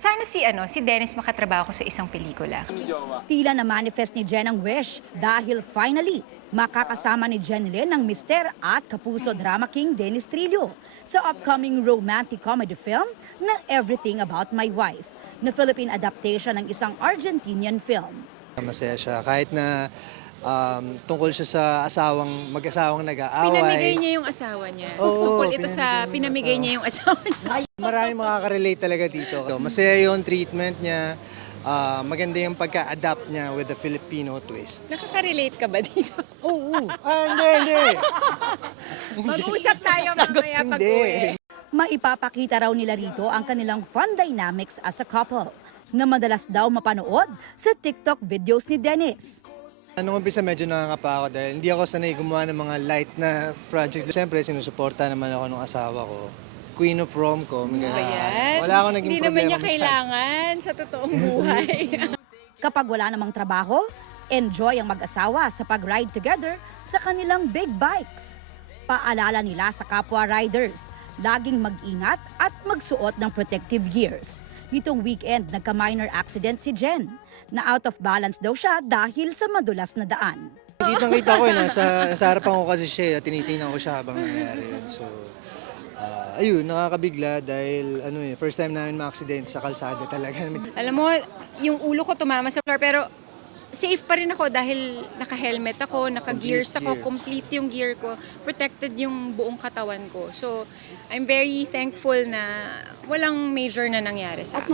Sana si Dennis makatrabaho ko sa isang pelikula. Tila na manifest ni Jen ang wish dahil finally makakasama ni Jen Lynn ang mister at kapuso drama king Dennis Trillo sa upcoming romantic comedy film na Everything About My Wife, na Philippine adaptation ng isang Argentinian film. Masaya siya kahit na tungkol siya sa mag-asawang nag-aaway. Pinamigay niya yung asawa niya. Oo, Tungkol ito sa pinamigay niya yung asawa niya. Marami makaka-relate talaga dito. Masaya yung treatment niya. Maganda yung pagka-adapt niya with the Filipino twist. Nakaka-relate ka ba dito? Oo. Hindi. Mag-usap tayo mamaya pag-uwi. Maipapakita raw nila rito ang kanilang fun dynamics as a couple na madalas daw mapanood sa TikTok videos ni Dennis. Nung umpisa medyo nakangapa ako dahil hindi ako sanay gumawa ng mga light na projects. Siyempre, sinusuporta naman ako ng asawa ko. Queen of Rom-com. Ayan. Wala akong naging Hindi problema. naman niya masyado. kailangan sa totoong buhay. Kapag wala namang trabaho, enjoy ang mag-asawa sa pag-ride together sa kanilang big bikes. Paalala nila sa kapwa riders, laging mag-ingat at magsuot ng protective gears. Nitong weekend, nagka-minor accident si Jen, na out of balance daw siya dahil sa madulas na daan. Kitang-kita ko nasa harapan ko kasi siya, tinitingnan ko siya habang nangyayari yun. So, ayun, nakakabigla dahil first time namin ma-accident sa kalsada talaga. Alam mo, yung ulo ko tumama sa floor pero safe pa rin ako dahil naka-helmet ako, naka-gears ako, complete yung gear ko, protected yung buong katawan ko. So, I'm very thankful na walang major na nangyari sa akin.